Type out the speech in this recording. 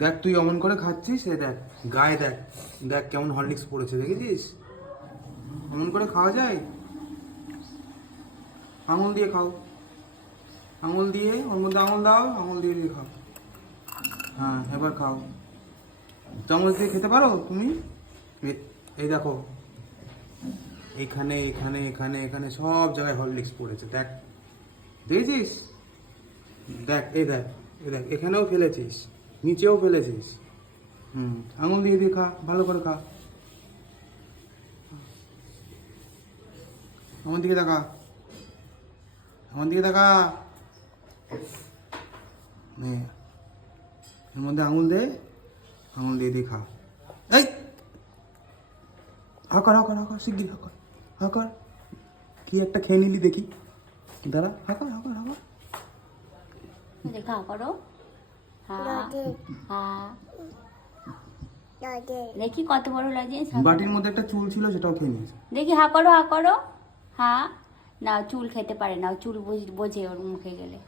দেখ তুই অমন করে খাচ্ছিস, এ দেখ গায়ে দেখ, দেখ কেমন হরলিক্স পড়েছে, দেখেছিস? অমন করে খাওয়া যায়? আঙুল দিয়ে খাও, আঙুল দিয়ে ওর মধ্যে আঙুল দাও, আঙুল দিয়ে দিয়ে খাও। হ্যাঁ এবার খাও। চামচ দিয়ে খেতে পারো তুমি? এই দেখো, এখানে এখানে এখানে এখানে সব জায়গায় হরলিক্স পড়েছে, দেখ দেখেছিস? দেখ এই দেখ, এই দেখ এখানেও ফেলেছিস, নিচেও ফেলেছিস। আঙুল দিয়ে দিয়ে খা, ভালো করে খা। আমার দিকে তাকা, আমার দিকে তাকা। নে, এর মধ্যে আঙুল দে, আঙুল দিয়ে দিয়ে খা। এই হাকর হাকর হাকর, শিগগির হাকর হাকর। কি একটা খেয়ে নিলি দেখি, দাঁড়া, হাকর হাকর হাকর। দেখা করো। হ্যাঁ হ্যাঁ, দেখি কত বড় লজেন্স। বাটির মধ্যে একটা চুল ছিল, সেটাও খেয়ে নিয়েছে। দেখি হা করো হা করো। হ্যাঁ না, চুল খেতে পারে না, চুল বোঝে ওর মুখে গেলে।